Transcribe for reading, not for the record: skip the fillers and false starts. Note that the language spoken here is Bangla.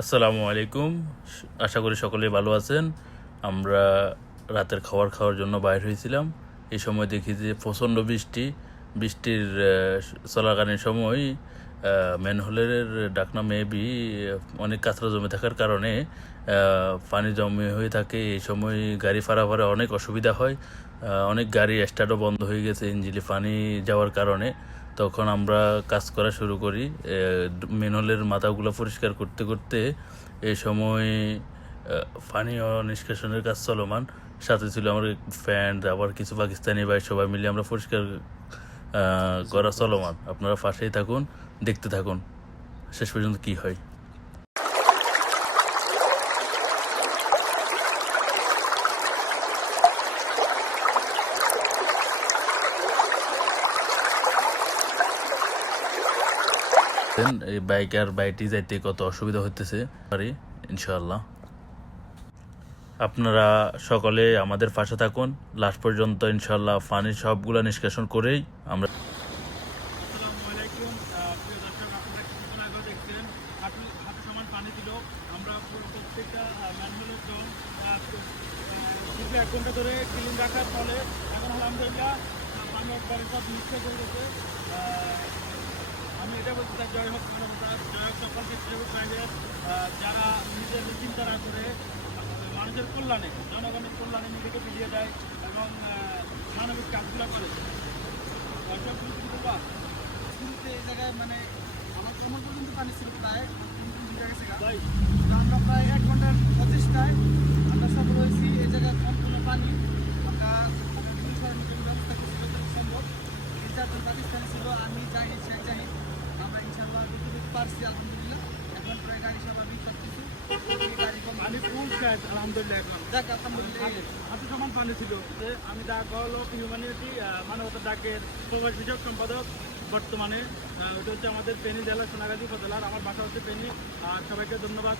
আসসালামু আলাইকুম। আশা করি সকলেই ভালো আছেন। আমরা রাতের খাওয়ার জন্য বাইর হয়েছিলাম। এই সময় দেখি যে প্রচণ্ড বৃষ্টির চলাকালীন সময় ম্যানহোলের ডাকনা মেবি অনেক কাঁচরা জমে থাকার কারণে পানি জমে হয়ে থাকে। এই সময় গাড়ি পারাপারে অনেক অসুবিধা হয়। অনেক গাড়ি স্টার্টও বন্ধ হয়ে গেছে ইঞ্জিনে পানি যাওয়ার কারণে। তখন আমরা কাজ করা শুরু করি ম্যানহোলের মাথাগুলো পরিষ্কার করতে করতে। এই সময় পানীয় নিষ্কাশনের কাজ চলমান। সাথে ছিল আমার ফ্রেন্ড, আবার কিছু পাকিস্তানি ভাই, সবাই মিলে আমরা পরিষ্কার করা চলমান। আপনারা পাশেই থাকুন, দেখতে থাকুন শেষ পর্যন্ত কি হয়। এই বাইটি যাইতে কত অসুবিধা হইতেছে পারি ইনশাআল্লাহ। আপনারা সকলে আমাদের পাশে থাকুন লাস্ট পর্যন্ত ইনশাআল্লাহ। পানির সবগুলো নিষ্কাশন করেই আমরা। আসসালামু আলাইকুম প্রিয় দর্শক, আপনারা কিছুক্ষণ আগে দেখছেন হাঁটু সমান পানি ছিল। আমরা প্রত্যেকটা ম্যানুয়ালের জল দীর্ঘ 1 ঘন্টা ধরে ক্লিন রাখার ফলে এখন আলহামদুলিল্লাহ পানি একবারে সব নিষ্কাশ হয়ে গেছে। আমি এটা বলতে চাই, জয় হোক মানবতা, জয় হোক সকল স্বেচ্ছাসেবক ভাইদের যারা নিজের চিন্তা না করে মানুষের কল্যাণে, জনগণের কল্যাণে নিজেকে বিলিয়ে দেয় এবং মানবিক কাজগুলো করে। দর্শক শুরুতে এই জায়গায় মানে আমার কোমর পর্যন্ত পানি ছিল, প্রায় আমরা প্রায় 1 ঘন্টার প্রচেষ্টায় আমরা সফল হয়েছি। এই জায়গায় সম্পূর্ণ পানি আমরা ব্যবস্থা করছি যতটুকু সম্ভব। এই 4 জন পাকিস্তানি ছিল, আমি জাহিদ, শেখ জাহিদ। আমরা ইনশাআল্লাহ যতটুকু পারছি আলহামদুলিল্লাহ। এখন প্রায় গাড়ি স্বাভাবিক সব কিছু পানি ফুল শেষ আলহামদুলিল্লাহ। এখন যাক আলহামদুলিল্লাহ হাতে সমান পানি ছিল। আমি দা গল অফ হিউম্যানিটি মানবতা ডাকের প্রবাস বিষয়ক সম্পাদক বর্তমানে। ওটা হচ্ছে আমাদের ফেনী জেলা, সোনাগাজী উপজেলার। আমার বাসা হচ্ছে ফেনী। আর সবাইকে ধন্যবাদ।